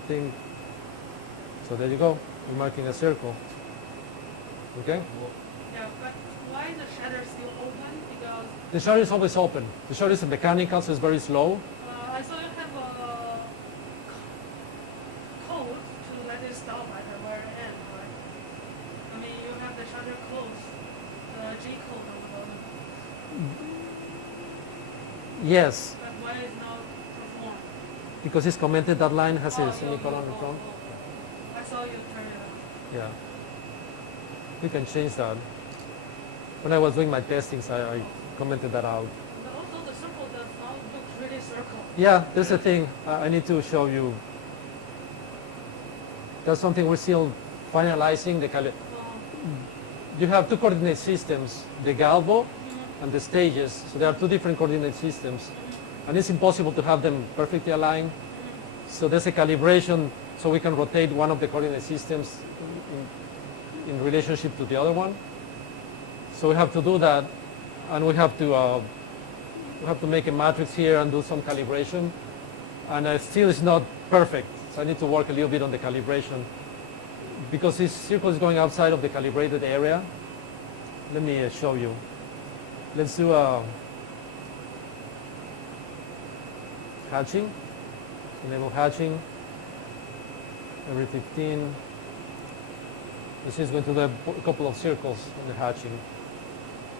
think. So there you go. We're marking a circle. Okay? Yeah, but why the shutter still open? Because The shutter is always open. The shutter is mechanical, so it's very slow. I saw you have a code to let it stop at the very end, right? I mean, you have the shutter close, the G code on the bottom. Yes, But why is not performed? because it's commented that line has a Oh, semicolon in front. I saw you turn it on. Yeah. You can change that. When I was doing my testings, I commented that out. But also the circle does not look really circle. Yeah, there's the thing. I need to show you. That's something we're still finalizing. You have two coordinate systems, the galvo and the stages. So there are two different coordinate systems. And it's impossible to have them perfectly aligned. So there's a calibration so we can rotate one of the coordinate systems in relationship to the other one. So we have to do that, and we have to make a matrix here and do some calibration. And still it's not perfect, so I need to work a little bit on the calibration. Because this circle is going outside of the calibrated area. Let me show you. Let's do hatching. Enable hatching. Every 15. This is going to do a couple of circles on the hatching.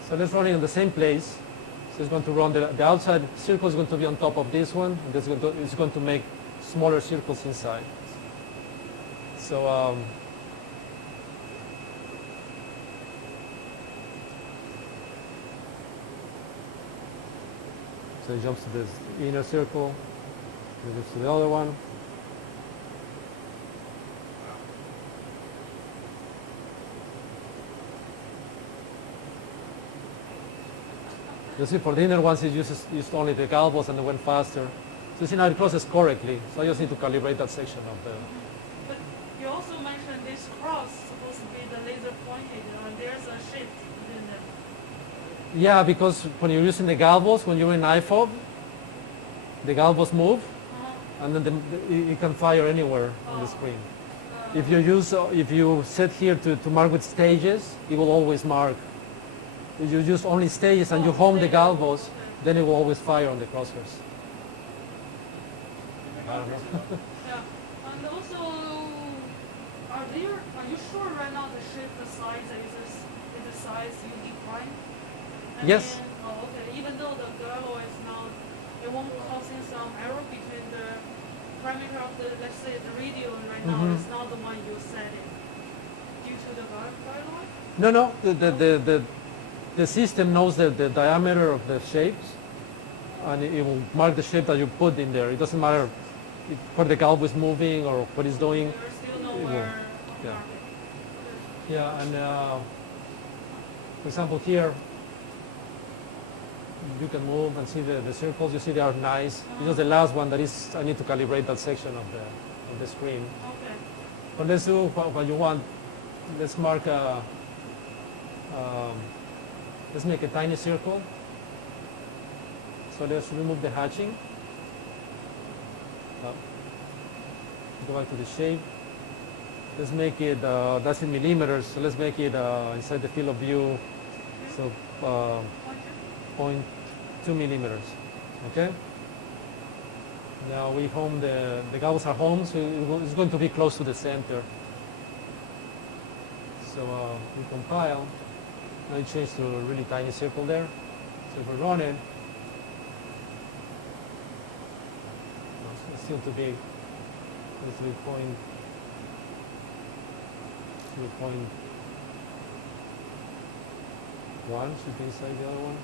So let's run it in the same place. So it's going to run the outside circle is going to be on top of this one, and it's going to make smaller circles inside. So so it jumps to this inner circle, it goes to the other one. You see, for the inner ones, it used only the galvos and it went faster. So you see now it crosses correctly. So I just need to calibrate that section of the. But you also mentioned this cross supposed to be the laser pointed, and there's a shift within them. Yeah, because when you're using the galvos, when you're in IFOB, the galvos move, and then it can fire anywhere on the screen. If you set here to mark with stages, it will always mark. If you use only stages and you home the galvos, then it will always fire on the crosshairs. I don't know. Yeah, and also, are you sure right now the shift size is the size you define? Yes. Okay. Even though the galvo is not, it won't causing some error between the parameter of the, let's say the radio right now is not the one you set it due to the guideline? No. The system knows the diameter of the shapes, and it will mark the shape that you put in there. It doesn't matter where the galvo is moving or what it's doing. There's still nowhere. Yeah. Yeah, and for example here, you can move and see the circles. You see they are nice. It's just the last one that is, I need to calibrate that section of the screen. Okay. But let's do what you want. Let's mark let's make a tiny circle. So let's remove the hatching. Go back to the shape. Let's make it, that's in millimeters, so let's make it inside the field of view, so 0.2 millimeters, okay? Now we home, the galvos are home, so it's going to be close to the center. So we compile. Now it changed to a really tiny circle there. So if we run it, no, it's still too big. It's 0.1 should be inside the other one.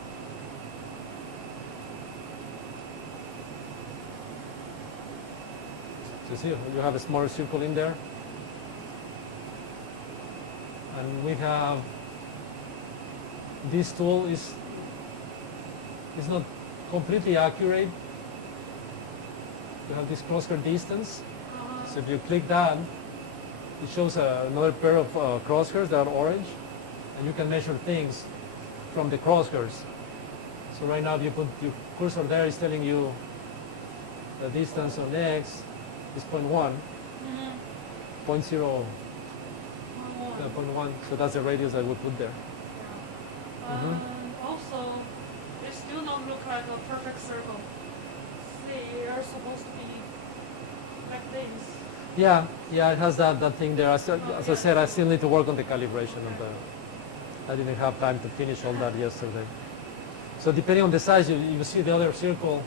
So see, you have a smaller circle in there. And we have, this tool is not completely accurate. You have this crosshair distance. So if you click that, it shows another pair of crosshairs that are orange, and you can measure things from the crosshairs. So right now, if you put your cursor there, it's telling you the distance on X is 0.1, Mm-hmm. 0.0, 0.1. So that's the radius I would put there. Yeah. Also, it still not look like a perfect circle. They are supposed to be like this. Yeah, it has that thing there. As I said, I still need to work on the calibration of the. I didn't have time to finish all that yesterday. So depending on the size, you see the other circle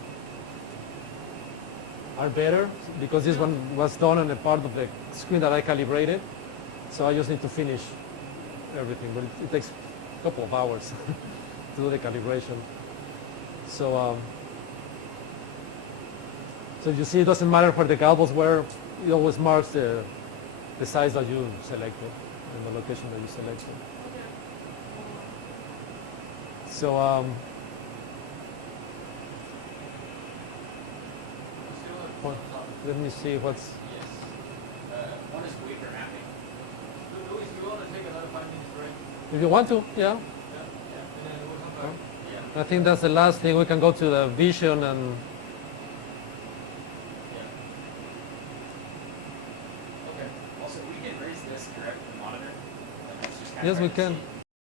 are better because this one was done on a part of the screen that I calibrated. So I just need to finish everything, but it takes a couple of hours to do the calibration. So, so you see, it doesn't matter where the galvos were. It always marks the size that you selected and the location that you selected. Okay. So, let me see what's. Yes. One is wafer mapping. Luis, do you want to take another 5 minutes break? If you want to, yeah. Yeah. And then we'll come back. Yeah. I think that's the last thing. We can go to the vision and. Okay. Also, we can raise this direct to the monitor. Yes, we can.